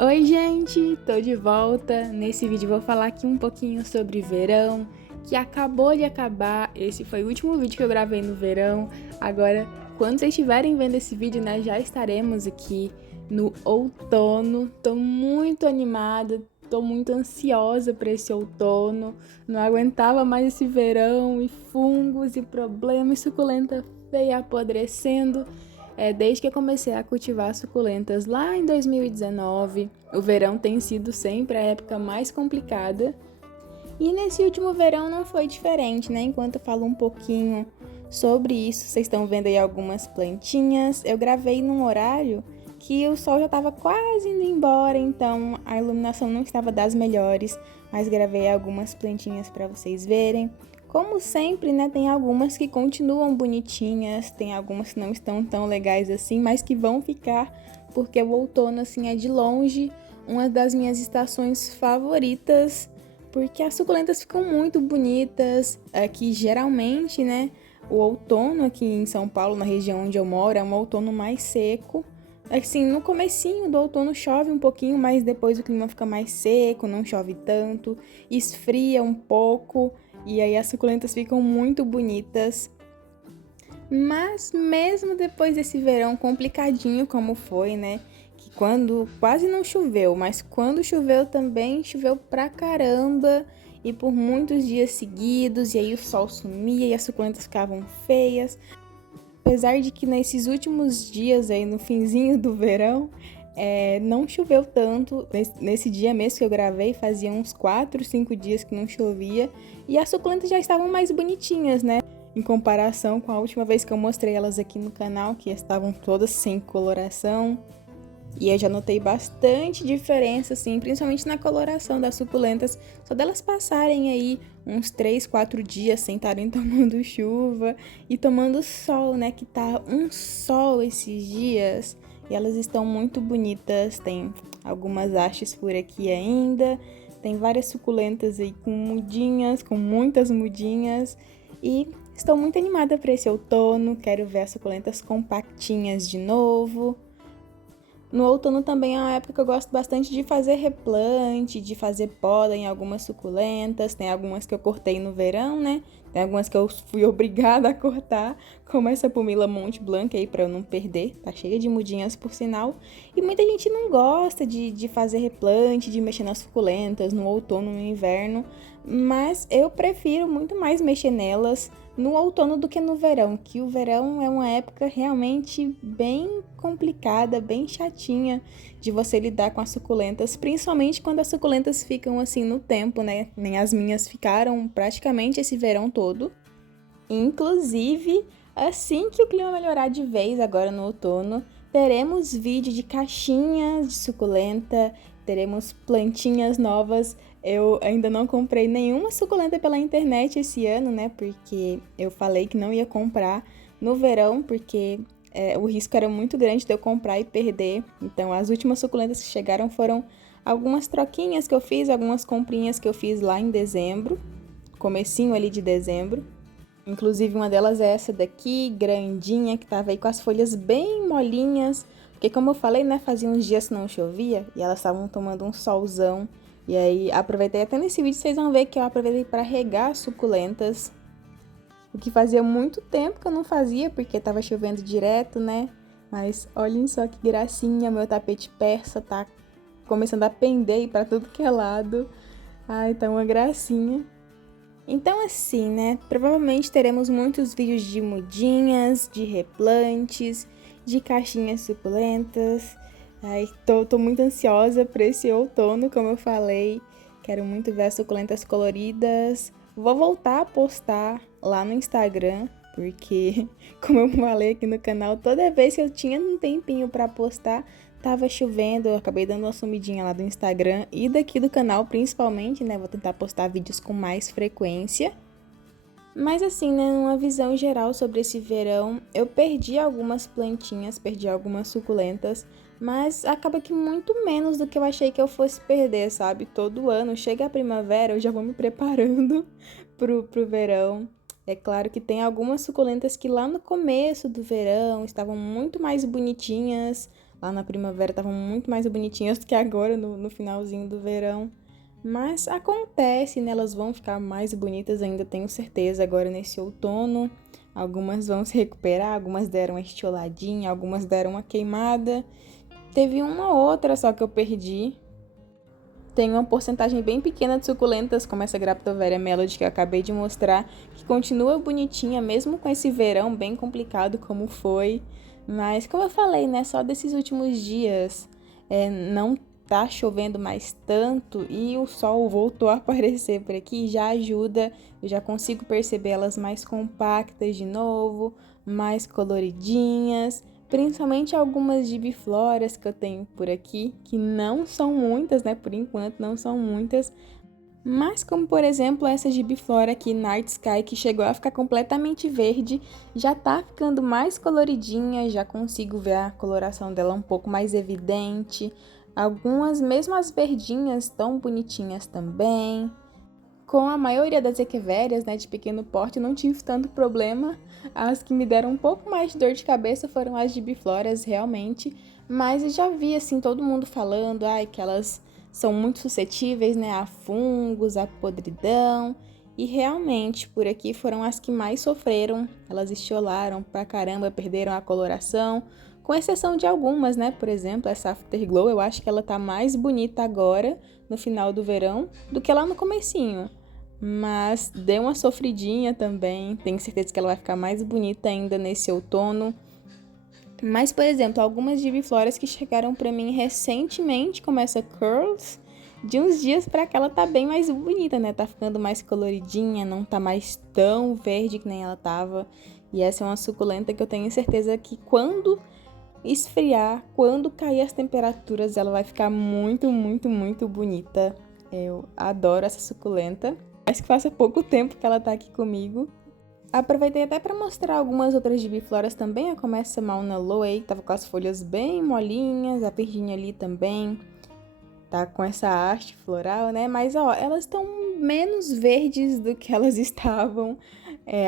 Oi, gente! Tô de volta. Nesse vídeo vou falar aqui um pouquinho sobre verão, que acabou de acabar. Esse foi o último vídeo que eu gravei no verão. Agora, quando vocês estiverem vendo esse vídeo, né, já estaremos aqui no outono. Tô muito animada, tô muito ansiosa para esse outono. Não aguentava mais esse verão e fungos e problemas, suculenta feia apodrecendo. Desde que eu comecei a cultivar suculentas lá em 2019, o verão tem sido sempre a época mais complicada. E nesse último verão não foi diferente, né? Enquanto eu falo um pouquinho sobre isso, vocês estão vendo aí algumas plantinhas. Eu gravei num horário que o sol já estava quase indo embora, então a iluminação não estava das melhores, mas gravei algumas plantinhas para vocês verem. Como sempre, né, tem algumas que continuam bonitinhas, tem algumas que não estão tão legais assim, mas que vão ficar, porque o outono, assim, é de longe uma das minhas estações favoritas, porque as suculentas ficam muito bonitas. Aqui, geralmente, né, o outono aqui em São Paulo, na região onde eu moro, é um outono mais seco. Assim, no comecinho do outono chove um pouquinho, mas depois o clima fica mais seco, não chove tanto, esfria um pouco. E aí as suculentas ficam muito bonitas. Mas mesmo depois desse verão complicadinho como foi, né? Que quando quase não choveu, mas quando choveu também choveu pra caramba e por muitos dias seguidos, e aí o sol sumia e as suculentas ficavam feias. Apesar de que nesses últimos dias aí, no finzinho do verão, não choveu tanto. Nesse dia mesmo que eu gravei, fazia uns 4, 5 dias que não chovia. E as suculentas já estavam mais bonitinhas, né? Em comparação com a última vez que eu mostrei elas aqui no canal, que estavam todas sem coloração. E eu já notei bastante diferença, assim, principalmente na coloração das suculentas, só delas passarem aí uns 3, 4 dias sem estarem tomando chuva e tomando sol, né? Que tá um sol esses dias e elas estão muito bonitas. Tem algumas hastes por aqui ainda, tem várias suculentas aí com mudinhas, com muitas mudinhas e estou muito animada para esse outono. Quero ver as suculentas compactinhas de novo. No outono também é uma época que eu gosto bastante de fazer replante, de fazer poda em algumas suculentas. Tem algumas que eu cortei no verão, né? Tem algumas que eu fui obrigada a cortar, como essa Pumila Mont Blanc aí pra eu não perder. Tá cheia de mudinhas por sinal. E muita gente não gosta de fazer replante, de mexer nas suculentas no outono, no inverno. Mas eu prefiro muito mais mexer nelas no outono do que no verão, que o verão é uma época realmente bem complicada, bem chatinha de você lidar com as suculentas, principalmente quando as suculentas ficam assim no tempo, né? Nem as minhas ficaram praticamente esse verão todo. Inclusive, assim que o clima melhorar de vez agora no outono, teremos vídeo de caixinhas de suculenta, teremos plantinhas novas. Eu ainda não comprei nenhuma suculenta pela internet esse ano, né? Porque eu falei que não ia comprar no verão, porque o risco era muito grande de eu comprar e perder. Então, as últimas suculentas que chegaram foram algumas troquinhas que eu fiz, algumas comprinhas que eu fiz lá em dezembro, comecinho ali de dezembro. Inclusive, uma delas é essa daqui, grandinha, que tava aí com as folhas bem molinhas. Porque, como eu falei, né, fazia uns dias que não chovia e elas estavam tomando um solzão. E aí, aproveitei até nesse vídeo, vocês vão ver que eu aproveitei para regar as suculentas. O que fazia muito tempo que eu não fazia, porque tava chovendo direto, né? Mas olhem só que gracinha, meu tapete persa tá começando a pender para tudo que é lado. Ai, tá uma gracinha. Então assim, né, provavelmente teremos muitos vídeos de mudinhas, de replantes, de caixinhas suculentas. Ai, tô muito ansiosa para esse outono, como eu falei. Quero muito ver as suculentas coloridas. Vou voltar a postar lá no Instagram, porque, como eu falei aqui no canal, toda vez que eu tinha um tempinho para postar, tava chovendo, eu acabei dando uma sumidinha lá do Instagram e daqui do canal principalmente, né? Vou tentar postar vídeos com mais frequência. Mas assim, né, numa visão geral sobre esse verão, eu perdi algumas plantinhas, perdi algumas suculentas, mas acaba que muito menos do que eu achei que eu fosse perder, sabe? Todo ano, chega a primavera, eu já vou me preparando pro verão. É claro que tem algumas suculentas que lá no começo do verão estavam muito mais bonitinhas, lá na primavera estavam muito mais bonitinhas do que agora no finalzinho do verão. Mas acontece, né? Elas vão ficar mais bonitas ainda, tenho certeza, agora nesse outono. Algumas vão se recuperar, algumas deram uma estioladinha, algumas deram uma queimada. Teve uma outra só que eu perdi. Tem uma porcentagem bem pequena de suculentas, como essa Graptoveria Melody que eu acabei de mostrar, que continua bonitinha, mesmo com esse verão bem complicado como foi. Mas, como eu falei, né, só desses últimos dias não tá chovendo mais tanto e o sol voltou a aparecer por aqui, já ajuda, eu já consigo perceber elas mais compactas de novo, mais coloridinhas. Principalmente algumas gibifloras que eu tenho por aqui, que não são muitas, né? Por enquanto não são muitas. Mas como, por exemplo, essa gibiflora aqui, Night Sky, que chegou a ficar completamente verde, já tá ficando mais coloridinha, já consigo ver a coloração dela um pouco mais evidente. Algumas, mesmo as verdinhas, tão bonitinhas também. Com a maioria das equivérias, né, de pequeno porte, não tive tanto problema. As que me deram um pouco mais de dor de cabeça foram as gibifloras, realmente. Mas eu já vi, assim, todo mundo falando, que elas são muito suscetíveis, né, a fungos, a podridão. E realmente, por aqui foram as que mais sofreram. Elas estiolaram pra caramba, perderam a coloração. Com exceção de algumas, né, por exemplo, essa Afterglow, eu acho que ela tá mais bonita agora, no final do verão, do que lá no comecinho. Mas deu uma sofridinha também, tenho certeza que ela vai ficar mais bonita ainda nesse outono. Mas, por exemplo, algumas gibifloras que chegaram pra mim recentemente, como essa Curls, de uns dias pra cá ela tá bem mais bonita, né? Tá ficando mais coloridinha, não tá mais tão verde que nem ela tava. E essa é uma suculenta que eu tenho certeza que quando esfriar, quando cair as temperaturas, ela vai ficar muito, muito, muito bonita. Eu adoro essa suculenta. Acho que faz pouco tempo que ela tá aqui comigo. Aproveitei até para mostrar algumas outras gibifloras também, como essa Mauna Loa, que tava com as folhas bem molinhas, a Virginia ali também tá com essa haste floral, né? Mas, ó, elas estão menos verdes do que elas estavam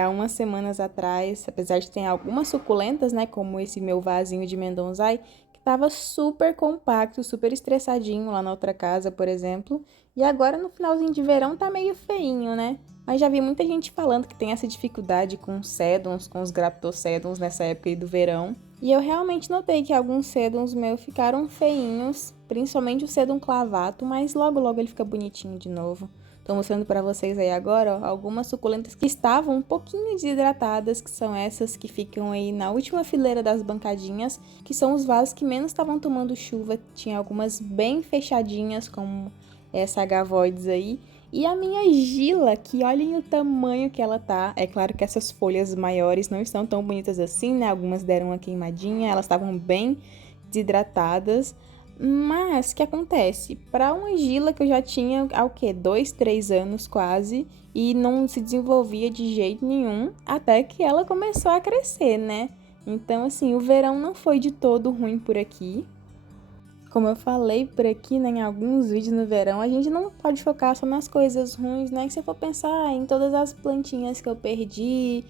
há umas semanas atrás, apesar de ter algumas suculentas, né? Como esse meu vasinho de Mendonzai, que tava super compacto, super estressadinho lá na outra casa, por exemplo. E agora, no finalzinho de verão, tá meio feinho, né? Mas já vi muita gente falando que tem essa dificuldade com os sedums, com os Graptocedums nessa época aí do verão. E eu realmente notei que alguns sedums meus ficaram feinhos, principalmente o sedum clavato, mas logo logo ele fica bonitinho de novo. Tô mostrando pra vocês aí agora, ó, algumas suculentas que estavam um pouquinho desidratadas, que são essas que ficam aí na última fileira das bancadinhas, que são os vasos que menos estavam tomando chuva. Tinha algumas bem fechadinhas, como essa Agavoides aí. E a minha Gila, que olhem o tamanho que ela tá. É claro que essas folhas maiores não estão tão bonitas assim, né? Algumas deram uma queimadinha, elas estavam bem desidratadas. Mas, o que acontece? Para uma Gila que eu já tinha, há o quê? 2, 3 anos quase, e não se desenvolvia de jeito nenhum, até que ela começou a crescer, né? Então, assim, o verão não foi de todo ruim por aqui. Como eu falei por aqui, né, em alguns vídeos no verão, a gente não pode focar só nas coisas ruins, né? Que se eu for pensar em todas as plantinhas que eu perdi,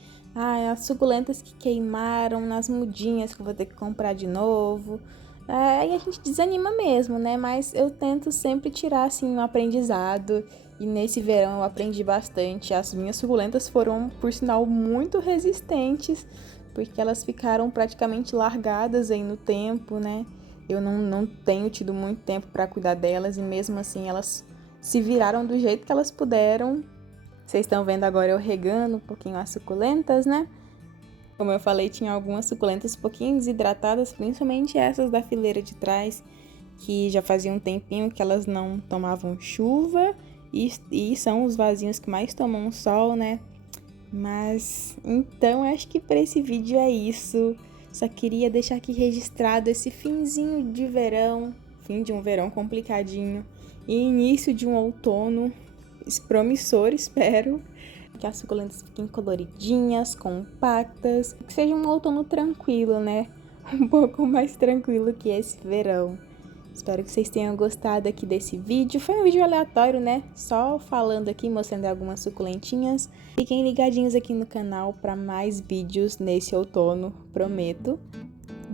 as suculentas que queimaram, nas mudinhas que eu vou ter que comprar de novo, aí a gente desanima mesmo, né? Mas eu tento sempre tirar, assim, um aprendizado. E nesse verão eu aprendi bastante. As minhas suculentas foram, por sinal, muito resistentes, porque elas ficaram praticamente largadas aí no tempo, né? Eu não tenho tido muito tempo para cuidar delas e mesmo assim elas se viraram do jeito que elas puderam. Vocês estão vendo agora eu regando um pouquinho as suculentas, né? Como eu falei, tinha algumas suculentas um pouquinho desidratadas, principalmente essas da fileira de trás, que já fazia um tempinho que elas não tomavam chuva e são os vasinhos que mais tomam sol, né? Mas, então, acho que para esse vídeo é isso. Só queria deixar aqui registrado esse finzinho de verão, fim de um verão complicadinho e início de um outono promissor, espero. Que as suculentas fiquem coloridinhas, compactas, que seja um outono tranquilo, né? Um pouco mais tranquilo que esse verão. Espero que vocês tenham gostado aqui desse vídeo. Foi um vídeo aleatório, né? Só falando aqui, mostrando algumas suculentinhas. Fiquem ligadinhos aqui no canal para mais vídeos nesse outono, prometo.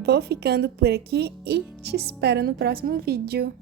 Vou ficando por aqui e te espero no próximo vídeo.